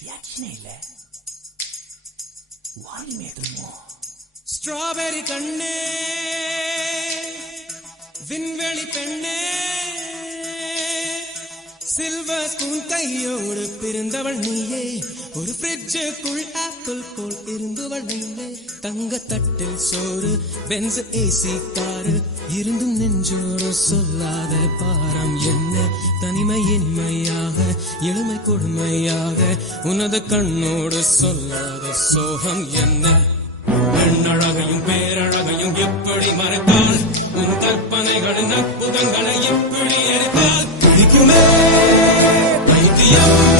ரியாக்ஷனே இல்ல. வால்யூமே தெரியுமோ? ஸ்ட்ராபெரி கண்ணே, விண்வெளி பெண்ணே, சில்வர் ஸ்பூன் கையோடு பிறந்தவள் நீயே, ஒரு ஃப்ரிட்ஜுக்குள் ஆப்பிள் போல் இருந்தவள் நீயே. தங்க தட்டில் சோறு, பென்ஸ் ஏசி காரு, இருந்தும் நெஞ்சோடு சொல்லாத பாரம் என்ன? தனிமை இனிமையாக, எளிமை கொடுமையாக, உனது கண்ணோடு சொல்லாத சோகம் என்ன? பெண்ணழகையும் பேரழகையும் எப்படி மறைத்தால், உன் கற்பனைகளின் அற்புதங்களை எப்படி எரித்தால்? பிடிக்குமே பைத்தியம்.